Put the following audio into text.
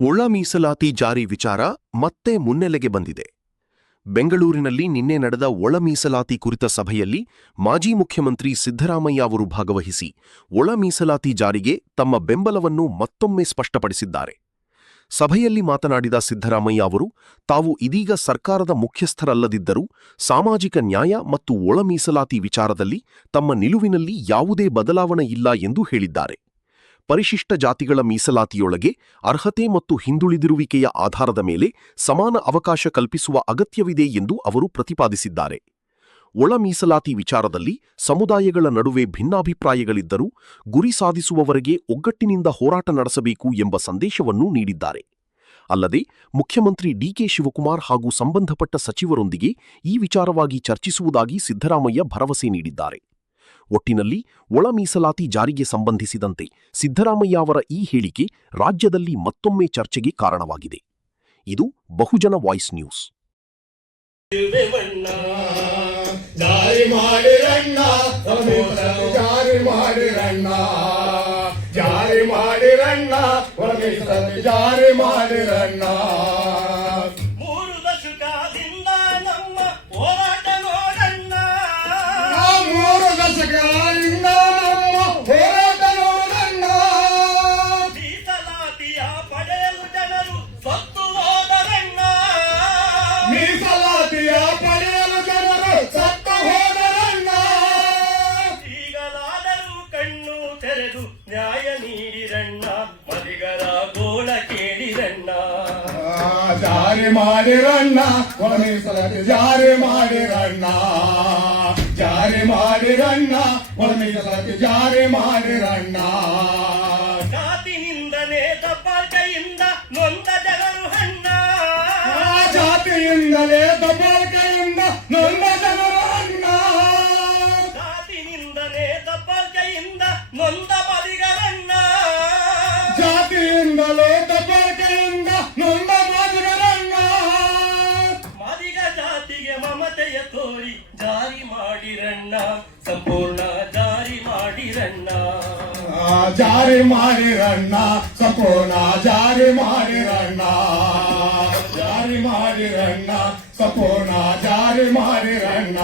ಒಳ ಮೀಸಲಾತಿ ಜಾರಿ ವಿಚಾರ ಮತ್ತೆ ಮುನ್ನೆಲೆಗೆ ಬಂದಿದೆ. ಬೆಂಗಳೂರಿನಲ್ಲಿ ನಿನ್ನೆ ನಡೆದ ಒಳ ಮೀಸಲಾತಿ ಕುರಿತ ಸಭೆಯಲ್ಲಿ ಮಾಜಿ ಮುಖ್ಯಮಂತ್ರಿ ಸಿದ್ದರಾಮಯ್ಯ ಅವರು ಭಾಗವಹಿಸಿ ಒಳ ಮೀಸಲಾತಿ ಜಾರಿಗೆ ತಮ್ಮ ಬೆಂಬಲವನ್ನು ಮತ್ತೊಮ್ಮೆ ಸ್ಪಷ್ಟಪಡಿಸಿದ್ದಾರೆ. ಸಭೆಯಲ್ಲಿ ಮಾತನಾಡಿದ ಸಿದ್ದರಾಮಯ್ಯ ಅವರು ತಾವು ಇದೀಗ ಸರ್ಕಾರದ ಮುಖ್ಯಸ್ಥರಲ್ಲದಿದ್ದರೂ ಸಾಮಾಜಿಕ ನ್ಯಾಯ ಮತ್ತು ಒಳ ಮೀಸಲಾತಿ ವಿಚಾರದಲ್ಲಿ ತಮ್ಮ ನಿಲುವಿನಲ್ಲಿ ಯಾವುದೇ ಬದಲಾವಣೆ ಇಲ್ಲ ಎಂದು ಹೇಳಿದ್ದಾರೆ. ಪರಿಶಿಷ್ಟ ಜಾತಿಗಳ ಮೀಸಲಾತಿಯೊಳಗೆ ಅರ್ಹತೆ ಮತ್ತು ಹಿಂದುಳಿದಿರುವಿಕೆಯ ಆಧಾರದ ಮೇಲೆ ಸಮಾನ ಅವಕಾಶ ಕಲ್ಪಿಸುವ ಅಗತ್ಯವಿದೆ ಎಂದು ಅವರು ಪ್ರತಿಪಾದಿಸಿದ್ದಾರೆ. ಒಳ ಮೀಸಲಾತಿ ವಿಚಾರದಲ್ಲಿ ಸಮುದಾಯಗಳ ನಡುವೆ ಭಿನ್ನಾಭಿಪ್ರಾಯಗಳಿದ್ದರೂ ಗುರಿ ಸಾಧಿಸುವವರೆಗೆ ಒಗ್ಗಟ್ಟಿನಿಂದ ಹೋರಾಟ ನಡೆಸಬೇಕು ಎಂಬ ಸಂದೇಶವನ್ನೂ ನೀಡಿದ್ದಾರೆ. ಅಲ್ಲದೆ ಮುಖ್ಯಮಂತ್ರಿ ಡಿಕೆ ಶಿವಕುಮಾರ್ ಹಾಗೂ ಸಂಬಂಧಪಟ್ಟ ಸಚಿವರೊಂದಿಗೆ ಈ ವಿಚಾರವಾಗಿ ಚರ್ಚಿಸುವುದಾಗಿ ಸಿದ್ದರಾಮಯ್ಯ ಭರವಸೆ ನೀಡಿದ್ದಾರೆ. ಒಟ್ಟಿನಲ್ಲಿ ಒಳ ಮೀಸಲಾತಿ ಜಾರಿಗೆ ಸಂಬಂಧಿಸಿದಂತೆ ಸಿದ್ದರಾಮಯ್ಯ ಅವರ ಈ ಹೇಳಿಕೆ ರಾಜ್ಯದಲ್ಲಿ ಮತ್ತೊಮ್ಮೆ ಚರ್ಚೆಗೆ ಕಾರಣವಾಗಿದೆ. ಇದು ಬಹುಜನ ವಾಯ್ಸ್ ನ್ಯೂಸ್. ನ್ಯಾಯ ನೀಡಿರಣ್ಣ, ಮದಿಗರ ಗೋಳ ಕೇಳಿರಣ್ಣ. ಜಾರಿ ಮಾಡಿರಣ್ಣ, ಒಳ ಮೀಸಲಾತಿ ಜಾರಿ ಮಾಡಿರಣ್ಣ, ಜಾರಿ ಮಾಡಿರಣ್ಣ, ಒಳ ಮೀಸಲಾತಿ ಜಾರಿ ಮಾಡಿರಣ್ಣ. ಜಾತಿಯಿಂದಲೇ ದಬ್ಬಾಳಿಕೆಯಿಂದ ನೊಂದ ಜನರು ಹಣ್ಣ, ಜಾತಿಯಿಂದಲೇ ದಬ್ಬಾಳಿಕೆಯಿಂದ ನೊಂದ ಜನರು ಹಣ್ಣ, ಜಾತಿಯಿಂದಲೇ ದಬ್ಬಾಳಿಕೆಯಿಂದ ನೊಂದ ಮದಿಗರಣ್ಣ, ಜಾತಿಯಿಂದಲೇ ದಬ್ಬಾಳಿಕೆಯಿಂದ ನೊಂದ ಮದಿಗರಣ್ಣ. ಮದಿಗ ಜಾತಿಗೆ ಮಮತೆಯ ತೋರಿ ಜಾರಿ ಮಾಡಿರಣ್ಣ, ಸಂಪೂರ್ಣ ಜಾರಿ ಮಾಡಿರಣ್ಣ, ಜಾರಿ ಮಾಡಿರಣ್ಣ, ಸಂಪೂರ್ಣ ಜಾರಿ ಮಾಡಿರಣ್ಣ, ಜಾರಿ ಮಾಡಿರಣ್ಣ, ಸಂಪೂರ್ಣ ಜಾರಿ ಮಾಡಿರಣ್ಣ.